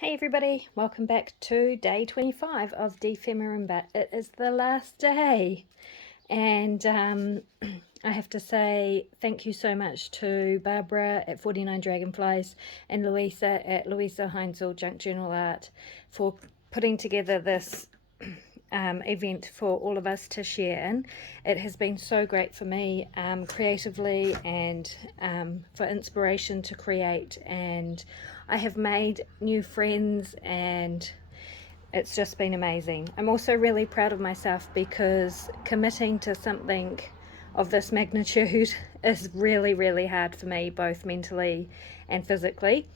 Hey everybody, welcome back to day 25 of dephemerember. It is the last day, and I have to say thank you so much to Barbara at 49 Dragonflies and Louisa at Louisa Heinzel Junk Journal Art for putting together this event for all of us to share in. It has been so great for me creatively and for inspiration to create, and I have made new friends and it's just been amazing. I'm also really proud of myself because committing to something of this magnitude is really hard for me, both mentally and physically,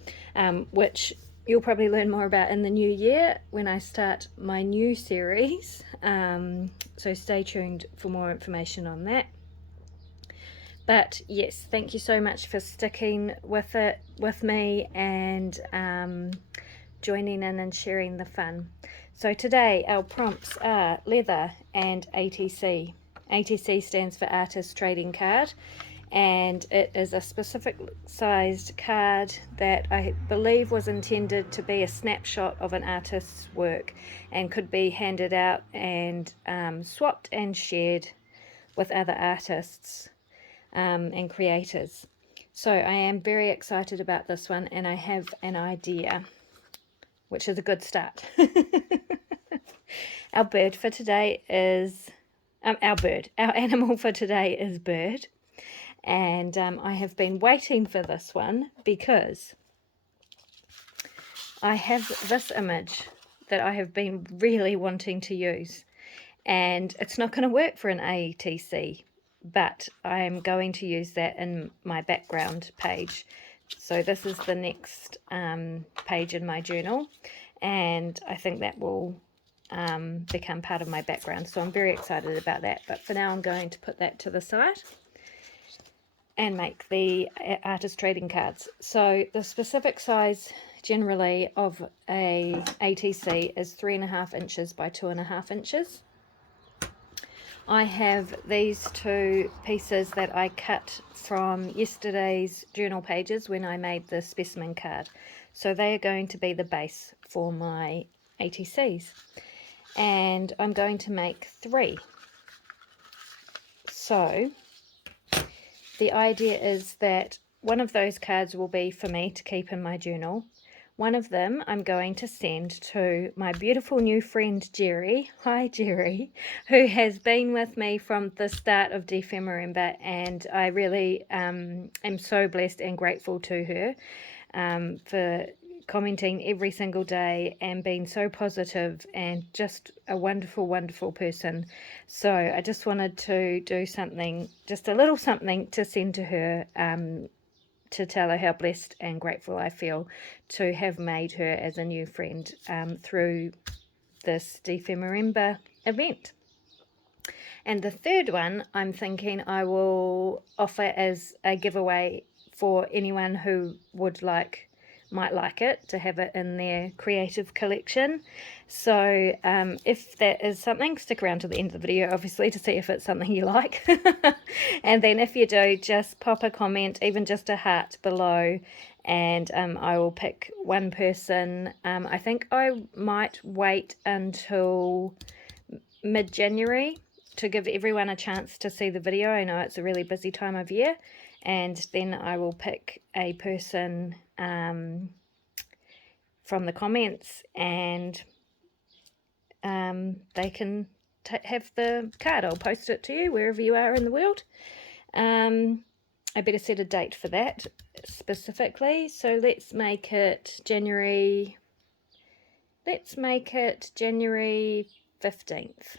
which you'll probably learn more about in the new year when I start my new series. So stay tuned for more information on that. But yes, thank you so much for sticking with it with me and joining in and sharing the fun. So today our prompts are leather and ATC. ATC stands for Artist Trading Card, and it is a specific sized card that I believe was intended to be a snapshot of an artist's work and could be handed out and swapped and shared with other artists and creators. So I am very excited about this one, and I have an idea, which is a good start. Our bird for today is our animal for today is bird. And I have been waiting for this one because I have this image that I have been really wanting to use, and it's not going to work for an ATC, but I am going to use that in my background page. So this is the next page in my journal, and I think that will become part of my background. So I'm very excited about that, but for now I'm going to put that to the side and make the artist trading cards. So the specific size generally of a ATC is 3.5 inches by 2.5 inches. I have these two pieces that I cut from yesterday's journal pages when I made the specimen card. So they are going to be the base for my ATCs. And I'm going to make 3. So the idea is that one of those cards will be for me to keep in my journal. One of them I'm going to send to my beautiful new friend Jerry. Hi Jerry, who has been with me from the start of dephemerember, and I really am so blessed and grateful to her for commenting every single day and being so positive and just a wonderful person. So I just wanted to do something, just a little something to send to her, to tell her how blessed and grateful I feel to have made her as a new friend through this dephemerember event. And the third one I'm thinking I will offer as a giveaway for anyone who might like it to have it in their creative collection. So if that is something, stick around to the end of the video obviously to see if it's something you like. And then if you do, just pop a comment, even just a heart below, and I will pick one person. I think I might wait until mid-January to give everyone a chance to see the video. I know it's a really busy time of year, and then I will pick a person from the comments, and they can have the card. I'll post it to you wherever you are in the world. I better set a date for that specifically, so let's make it January 15th.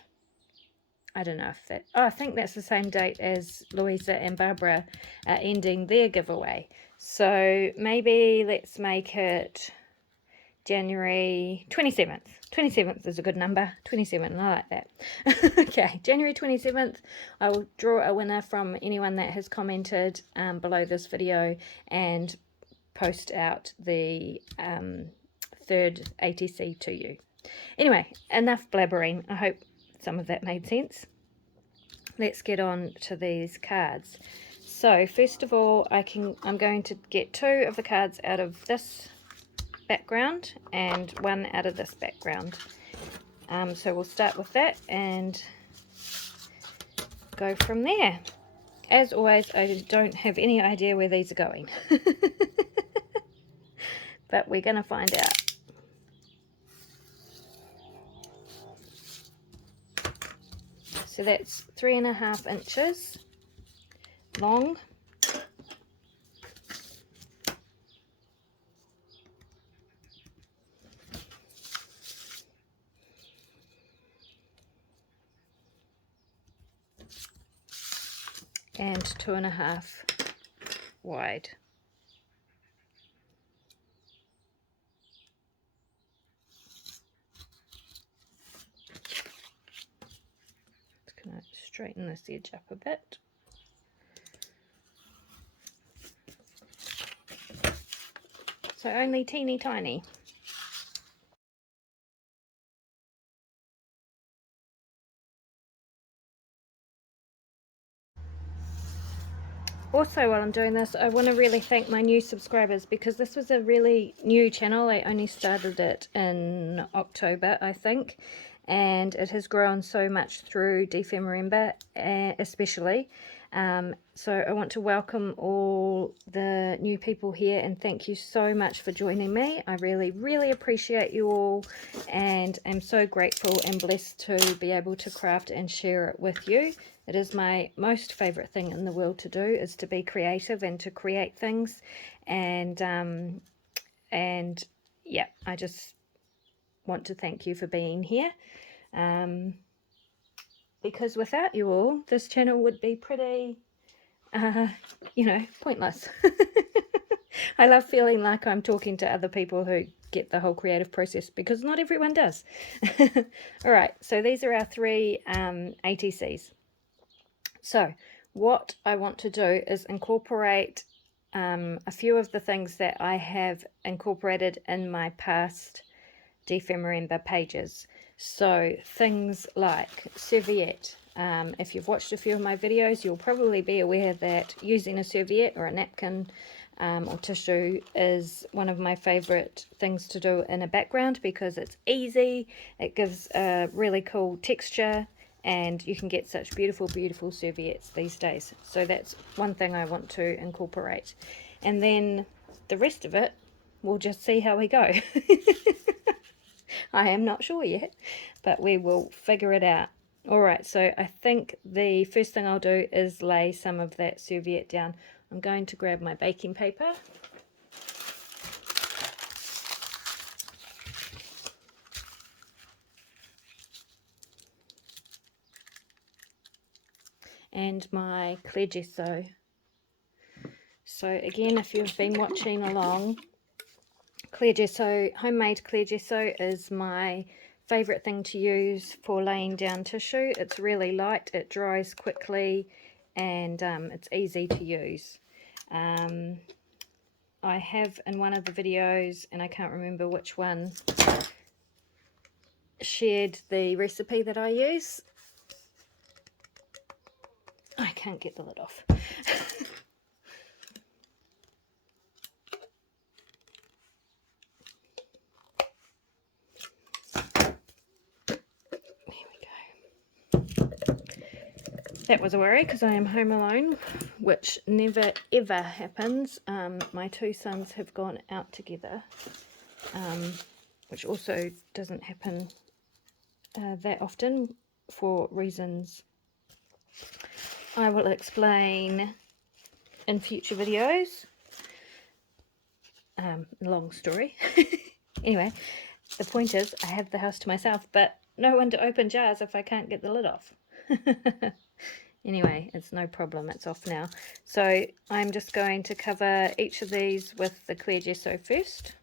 I don't know if that... Oh, I think that's the same date as Louisa and Barbara are ending their giveaway. So maybe let's make it January 27th. 27th is a good number. 27, I like that. Okay, January 27th, I will draw a winner from anyone that has commented below this video and post out the third ATC to you. Anyway, enough blabbering. I hope some of that made sense. Let's get on to these cards. So first of all, I'm going to get 2 of the cards out of this background and one out of this background. So we'll start with that and go from there. As always, I don't have any idea where these are going. But we're going to find out. So that's 3.5 inches long. And 2.5 wide. Just going to straighten this edge up a bit. So only teeny tiny. Also, while I'm doing this, I want to really thank my new subscribers, because this was a really new channel. I only started it in October, I think, and it has grown so much through dephemerember, especially. So I want to welcome all the new people here and thank you so much for joining me. I really, really appreciate you all, and I'm so grateful and blessed to be able to craft and share it with you. It is my most favourite thing in the world to do, is to be creative and to create things. And yeah, I just want to thank you for being here. Because without you all, this channel would be pretty, you know, pointless. I love feeling like I'm talking to other people who get the whole creative process, because not everyone does. Alright, so these are our 3 ATCs. So what I want to do is incorporate a few of the things that I have incorporated in my past dephemerember pages. So things like serviette. If you've watched a few of my videos, you'll probably be aware that using a serviette or a napkin or tissue is one of my favorite things to do in a background, because it's easy, it gives a really cool texture, and you can get such beautiful, beautiful serviettes these days. So that's one thing I want to incorporate. And then the rest of it, we'll just see how we go. I am not sure yet, but we will figure it out. Alright, so I think the first thing I'll do is lay some of that serviette down. I'm going to grab my baking paper. And my clear gesso. So again, if you've been watching along, clear gesso, homemade clear gesso is my favourite thing to use for laying down tissue. It's really light, it dries quickly, and it's easy to use. I have in one of the videos, and I can't remember which one, shared the recipe that I use. I can't get the lid off. That was a worry, because I am home alone, which never ever happens. My 2 sons have gone out together, which also doesn't happen that often, for reasons I will explain in future videos. Long story. Anyway, the point is I have the house to myself, but no one to open jars if I can't get the lid off. Anyway, it's no problem, it's off now. So I'm just going to cover each of these with the clear gesso first.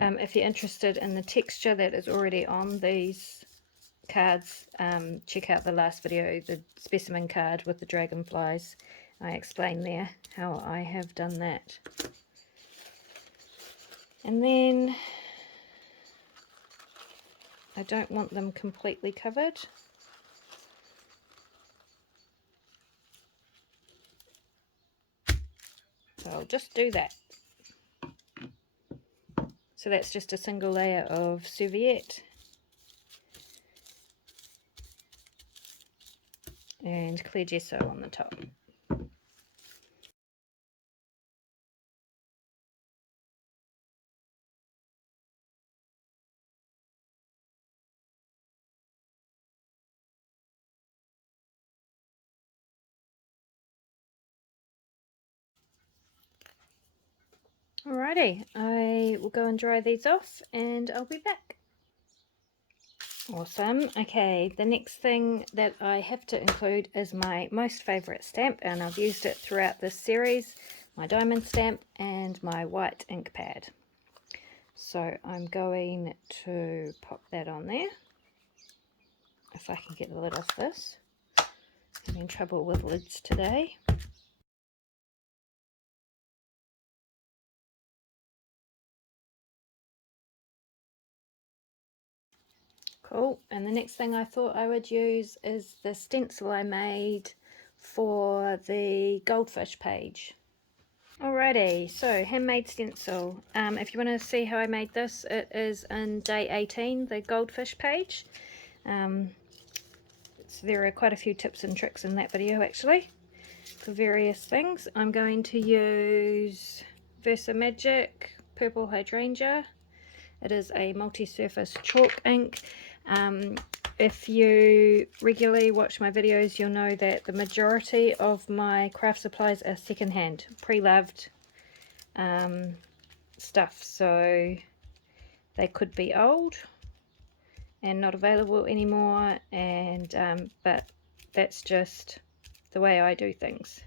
If you're interested in the texture that is already on these cards, check out the last video, the specimen card with the dragonflies. I explain there how I have done that. And then I don't want them completely covered, So I'll just do that. So that's just a single layer of serviette and clear gesso on the top. Alrighty, I will go and dry these off and I'll be back. Awesome. Okay, the next thing that I have to include is my most favourite stamp, and I've used it throughout this series, my diamond stamp and my white ink pad. So I'm going to pop that on there, if I can get the lid off this. I'm in trouble with lids today. Cool, and the next thing I thought I would use is the stencil I made for the goldfish page. Alrighty, so handmade stencil. If you want to see how I made this, it is in day 18, the goldfish page. So there are quite a few tips and tricks in that video actually for various things. I'm going to use Versamagic Purple Hydrangea. It is a multi-surface chalk ink. If you regularly watch my videos, you'll know that the majority of my craft supplies are secondhand, pre-loved stuff, so they could be old and not available anymore, and but that's just the way I do things.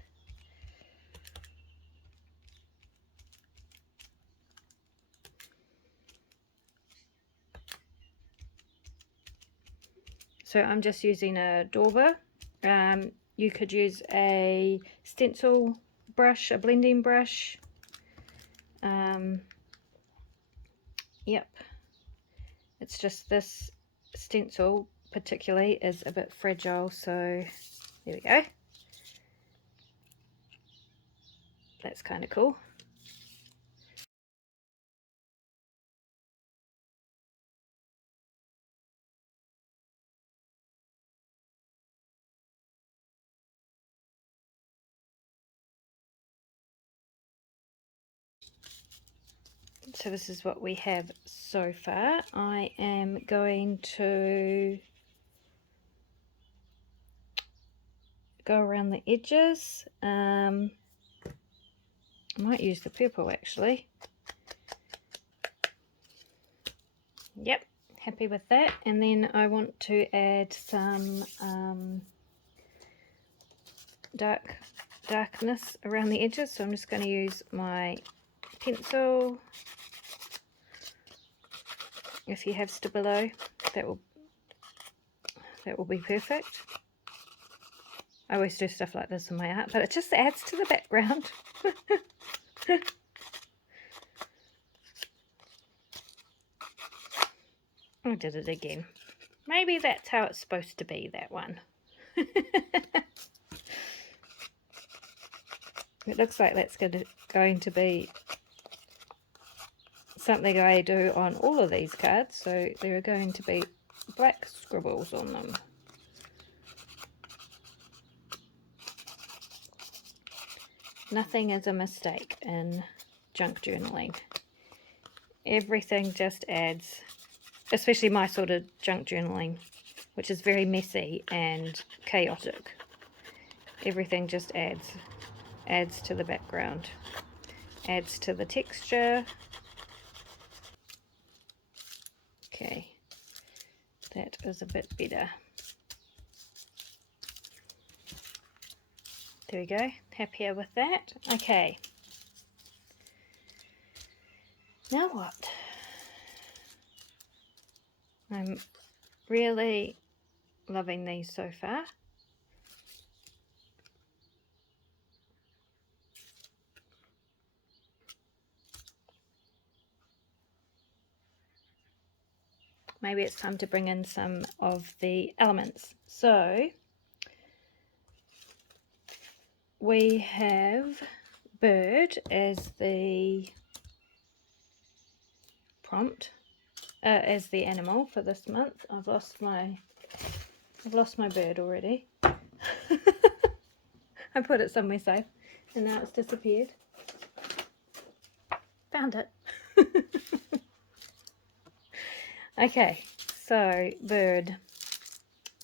So I'm just using a dauber. You could use a stencil brush, a blending brush. Yep, it's just this stencil particularly is a bit fragile, so there we go. That's kind of cool. So this is what we have so far. I am going to go around the edges. I might use the purple actually. Yep, happy with that. And then I want to add some darkness around the edges, so I'm just going to use my pencil. If you have Stabilo, that will be perfect. I always do stuff like this in my art, but it just adds to the background. I did it again. Maybe that's how it's supposed to be, that one. It looks like that's going to be something I do on all of these cards, so there are going to be black scribbles on them. Nothing is a mistake in junk journaling. Everything just adds, especially my sort of junk journaling, which is very messy and chaotic. Everything just adds to the background, adds to the texture. Okay, that is a bit better. There we go, happier with that. Okay, now what? I'm really loving these so far. Maybe it's time to bring in some of the elements. So we have bird as the prompt, as the animal for this month. I've lost my bird already. I put it somewhere safe and now it's disappeared. Found it. Okay, so bird.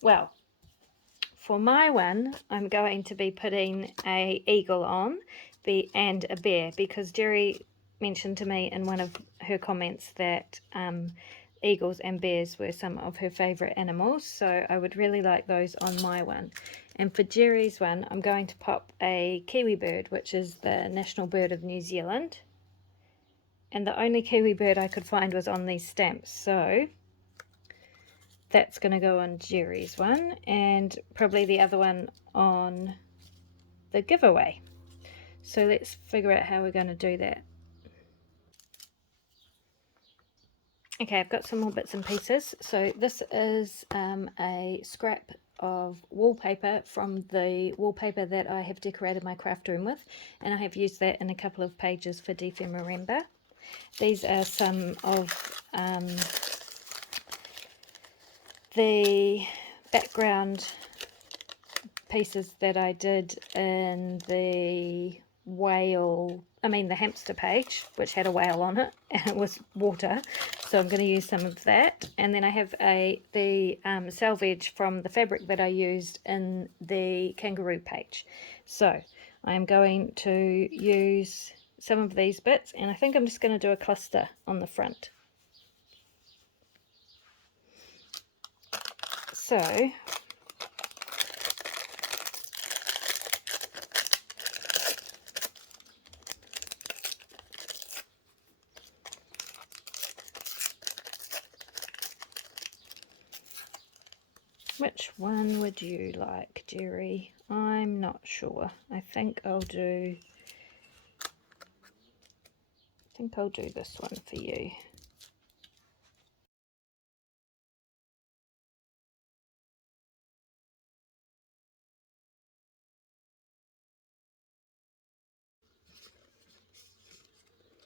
Well, for my one, I'm going to be putting a eagle on and a bear, because Jerry mentioned to me in one of her comments that eagles and bears were some of her favourite animals, so I would really like those on my one. And for Jerry's one, I'm going to pop a kiwi bird, which is the national bird of New Zealand. And the only kiwi bird I could find was on these stamps, so that's going to go on Jerry's one, and probably the other one on the giveaway. So let's figure out how we're going to do that. Okay, I've got some more bits and pieces. So this is a scrap of wallpaper from the wallpaper that I have decorated my craft room with, and I have used that in a couple of pages for dephemerember. These are some of the background pieces that I did in the the hamster page, which had a whale on it, and it was water, so I'm going to use some of that. And then I have the selvage from the fabric that I used in the kangaroo page. So I'm going to use some of these bits, and I think I'm just going to do a cluster on the front. So which one would you like, Jerry? I'm not sure. I think I'll do this one for you.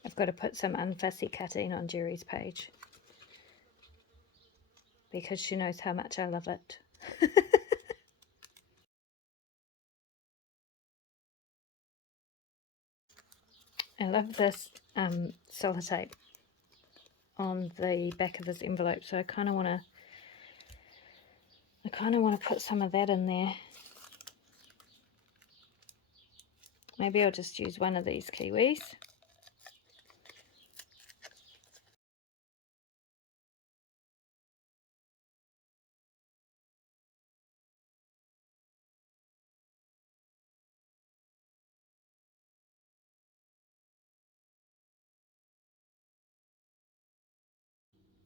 I've got to put some unfussy cutting on Jerry's page because she knows how much I love it. I love this sellotape on the back of this envelope, so I kind of want to put some of that in there. Maybe I'll just use one of these kiwis.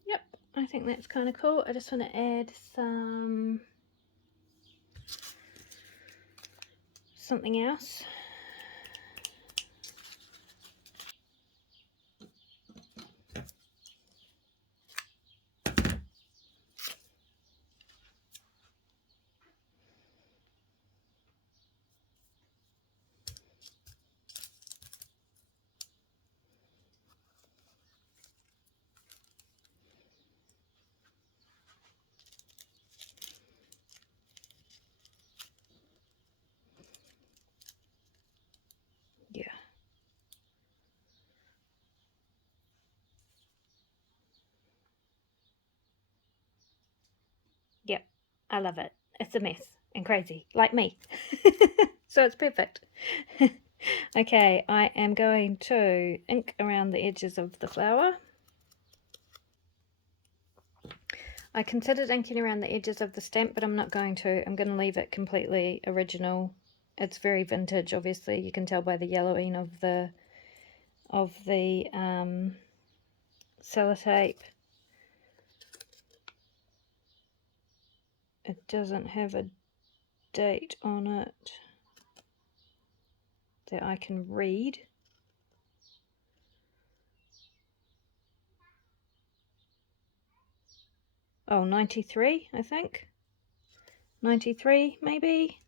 Yep, I think that's kind of cool. I just want to add something else. Yeah. Yep, I love it. It's a mess and crazy, like me. So it's perfect. Okay, I am going to ink around the edges of the flower. I considered inking around the edges of the stamp, but I'm not going to. I'm going to leave it completely original. It's very vintage, obviously. You can tell by the yellowing of the sellotape. It doesn't have a date on it that I can read. Oh, 93, I think. 93, maybe.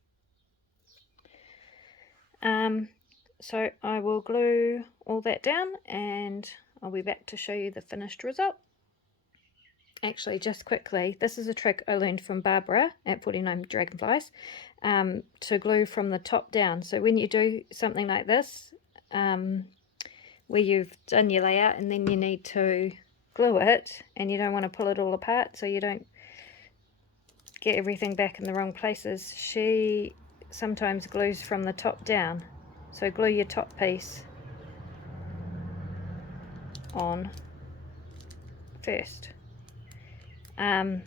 So I will glue all that down and I'll be back to show you the finished result. Actually, just quickly, this is a trick I learned from Barbara at 49 Dragonflies, to glue from the top down. So when you do something like this, where you've done your layout and then you need to glue it and you don't want to pull it all apart so you don't get everything back in the wrong places, she sometimes glues from the top down. So glue your top piece on first. And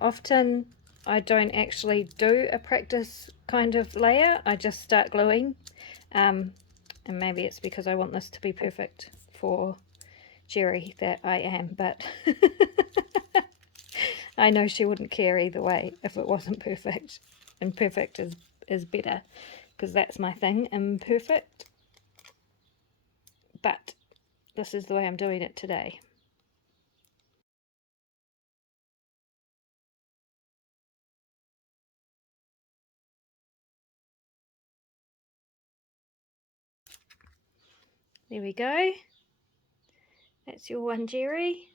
often I don't actually do a practice kind of layout, I just start gluing, and maybe it's because I want this to be perfect for Jerry that I am, but I know she wouldn't care either way if it wasn't perfect, and perfect is better because that's my thing, imperfect. But this is the way I'm doing it today. There we go. That's your one, Jerry.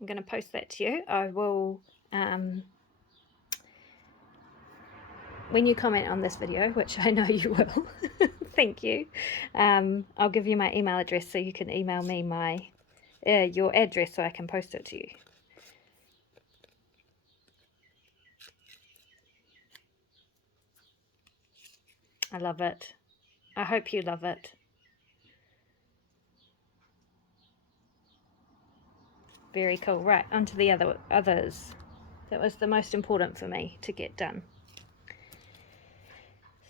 I'm going to post that to you. I will, when you comment on this video, which I know you will, thank you, I'll give you my email address so you can email me my your address so I can post it to you. I love it. I hope you love it. Very cool. Right, on to the others. That was the most important for me to get done.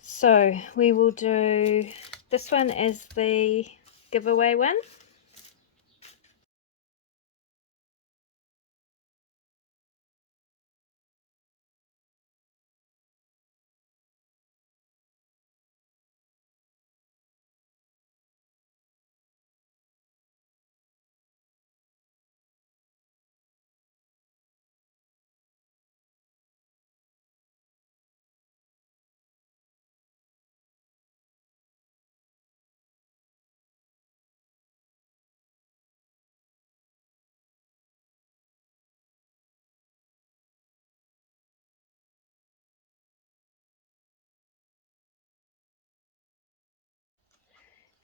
So we will do this one as the giveaway one.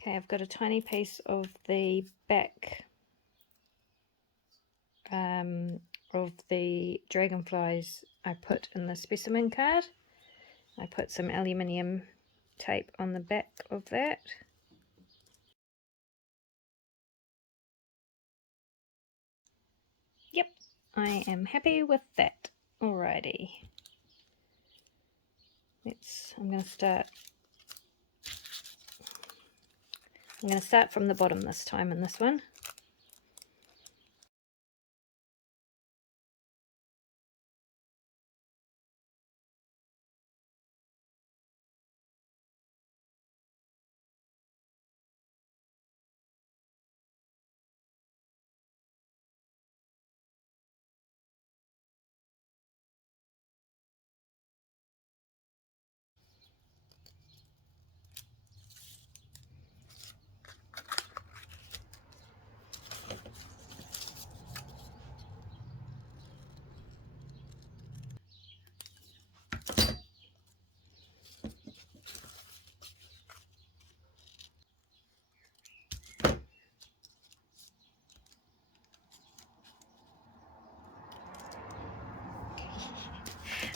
Okay, I've got a tiny piece of the back of the dragonflies I put in the specimen card. I put some aluminium tape on the back of that. Yep, I am happy with that. Alrighty. I'm going to start from the bottom this time in this one.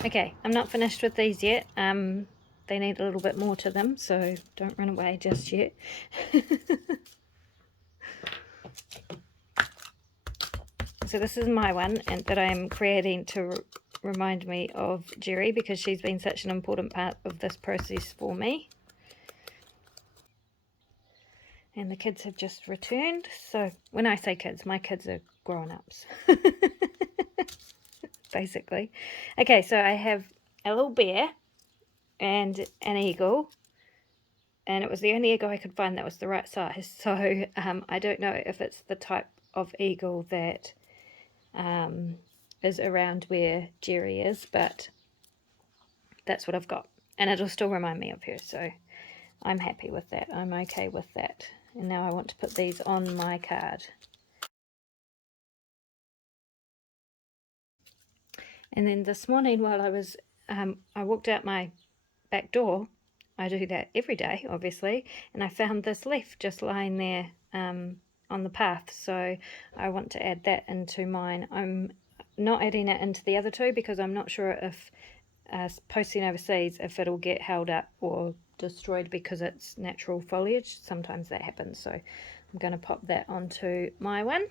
Okay, I'm not finished with these yet. They need a little bit more to them, so don't run away just yet. So this is my one, and that I'm creating to remind me of Jerry, because she's been such an important part of this process for me. And the kids have just returned. So when I say kids, my kids are grown-ups. Basically. Okay, so I have a little bear and an eagle, and it was the only eagle I could find that was the right size. So I don't know if it's the type of eagle that is around where Jerry is, but that's what I've got, and it'll still remind me of her. So I'm happy with that. I'm okay with that. And now I want to put these on my card. And then this morning while I walked out my back door, I do that every day, obviously, and I found this leaf just lying there on the path, so I want to add that into mine. I'm not adding it into the other two because I'm not sure if posting overseas, if it'll get held up or destroyed because it's natural foliage. Sometimes that happens, so I'm going to pop that onto my one.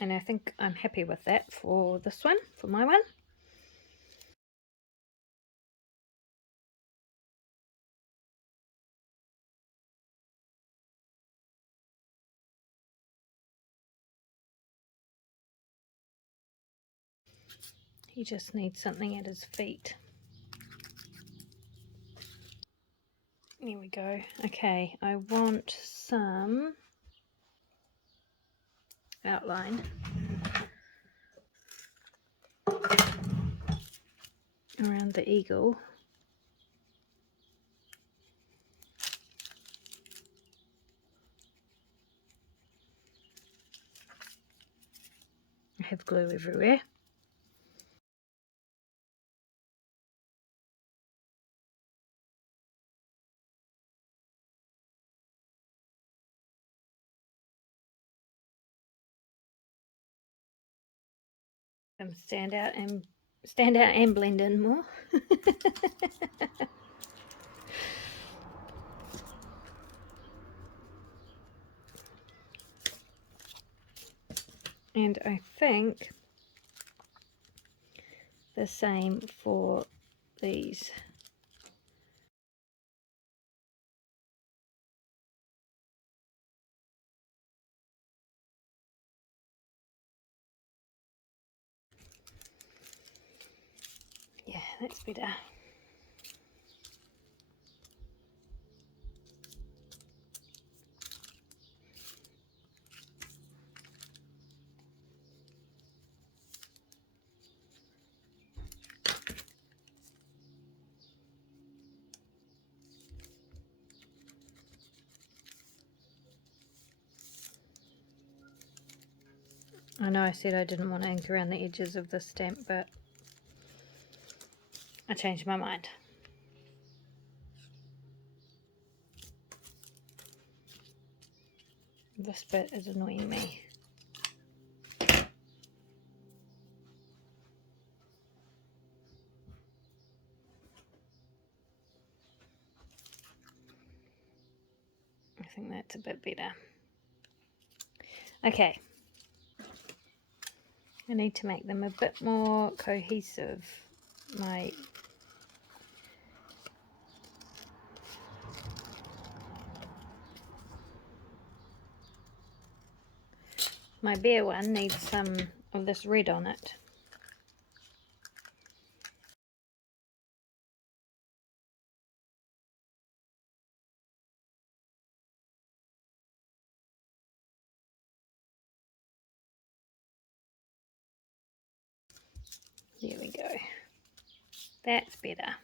And I think I'm happy with that for this one, for my one. He just needs something at his feet. There we go. Okay, I want some outline around the eagle. I have glue everywhere. Stand out and blend in more. And I think the same for these. Yeah, that's better. I know I said I didn't want to ink around the edges of the stamp, but I changed my mind. This bit is annoying me. I think that's a bit better. Okay. I need to make them a bit more cohesive. My bear one needs some of this red on it. There we go. That's better.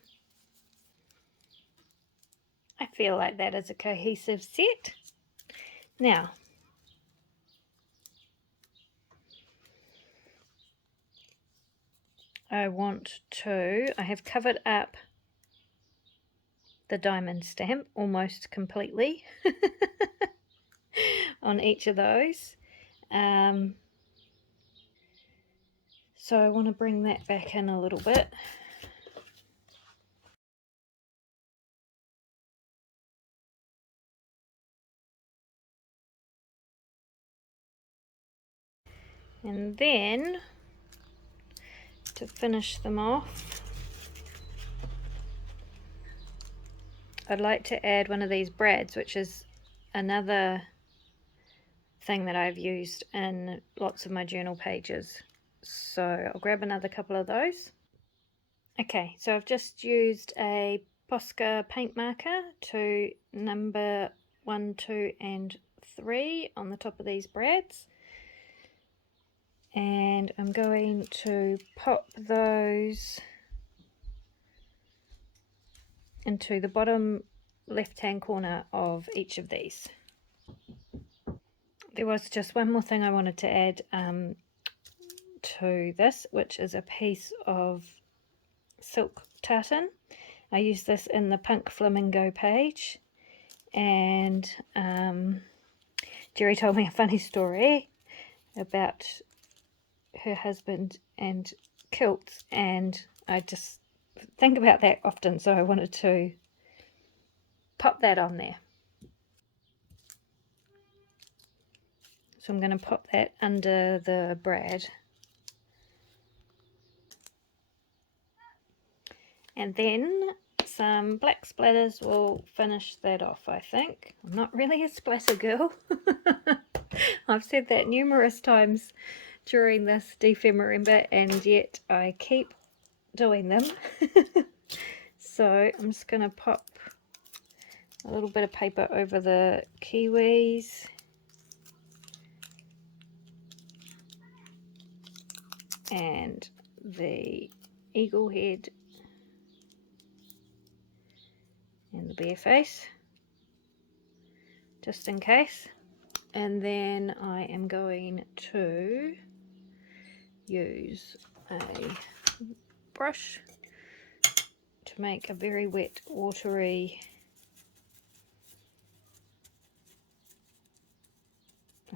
I feel like that is a cohesive set. Now, I have covered up the diamond stamp almost completely on each of those. So I want to bring that back in a little bit. And then, to finish them off, I'd like to add one of these brads, which is another thing that I've used in lots of my journal pages. So I'll grab another couple of those. Okay, so I've just used a Posca paint marker to number 1, 2 and 3 on the top of these brads. And I'm going to pop those into the bottom left hand corner of each of these. There was just one more thing I wanted to add to this, which is a piece of silk tartan. I use this in the Pink Flamingo page, and Jerry told me a funny story about her husband and kilts, and I just think about that often, so I wanted to pop that on there. So I'm going to pop that under the brad. And then some black splatters will finish that off, I think. I'm not really a splatter girl. I've said that numerous times during this dephemerember, and yet I keep doing them. So I'm just going to pop a little bit of paper over the kiwis. And the eagle head and the bear face, just in case. And then I am going to use a brush to make a very wet, watery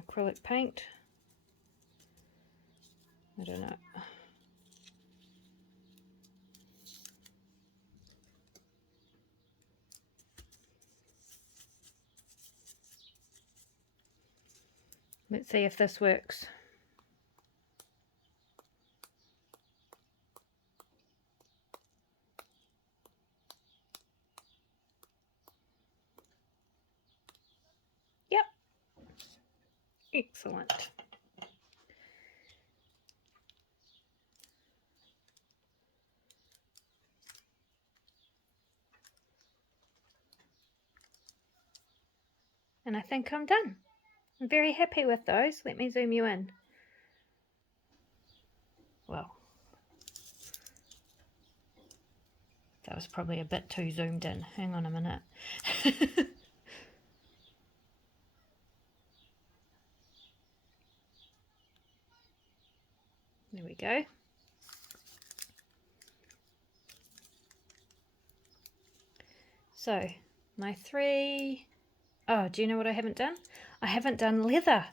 acrylic paint. I don't know. Let's see if this works. Yep. Excellent. And I think I'm done. I'm very happy with those. Let me zoom you in. Well, that was probably a bit too zoomed in. Hang on a minute. There we go. So, my three... Oh, do you know what I haven't done? I haven't done leather.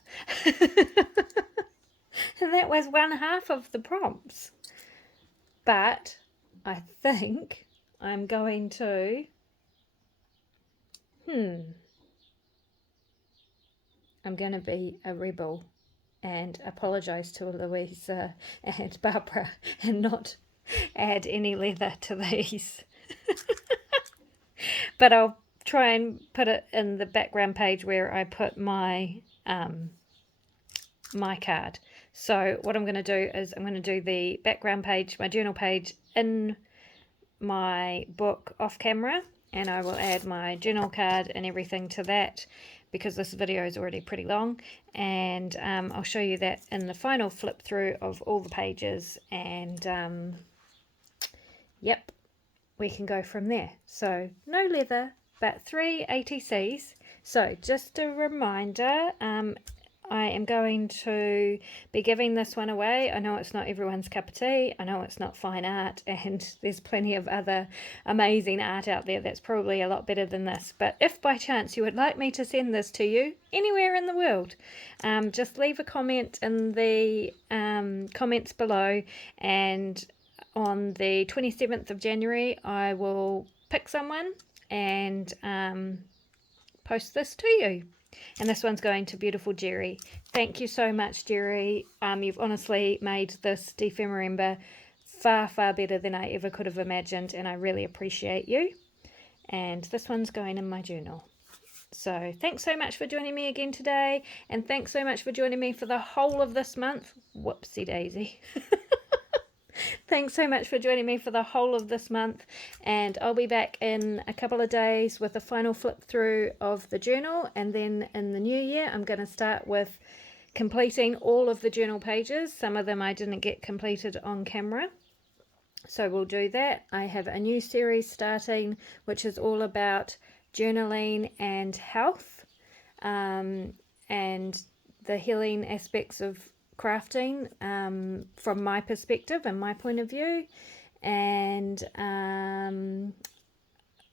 And that was one half of the prompts. But I think I'm going to... I'm going to be a rebel and apologise to Louisa and Barbara and not add any leather to these. But I'll try and put it in the background page where I put my my card. So what I'm going to do is I'm going to do the background page, my journal page, in my book off camera, and I will add my journal card and everything to that, because this video is already pretty long, and I'll show you that in the final flip through of all the pages, and yep, we can go from there. So no leather, but 3 ATCs. So just a reminder, I am going to be giving this one away. I know it's not everyone's cup of tea. I know it's not fine art, and there's plenty of other amazing art out there that's probably a lot better than this. But if by chance you would like me to send this to you anywhere in the world, just leave a comment in the comments below, and on the 27th of January I will pick someone and post this to you. And this one's going to beautiful Jerry. Thank you so much, Jerry. You've honestly made this dephemerember far, far better than I ever could have imagined, and I really appreciate you. And this one's going in my journal. So thanks so much for joining me again today, and thanks so much for joining me for the whole of this month. Whoopsie daisy. Thanks so much for joining me for the whole of this month, and I'll be back in a couple of days with a final flip through of the journal, and then in the new year I'm going to start with completing all of the journal pages. Some of them I didn't get completed on camera, So we'll do that. I have a new series starting, which is all about journaling and health, and the healing aspects of crafting, from my perspective and my point of view. And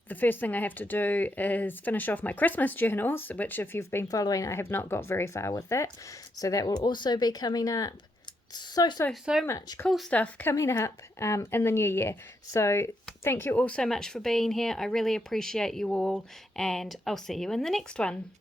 the first thing I have to do is finish off my Christmas journals, which, if you've been following, I have not got very far with that. So that will also be coming up. So much cool stuff coming up in the new year. So thank you all so much for being here. I really appreciate you all, and I'll see you in the next one.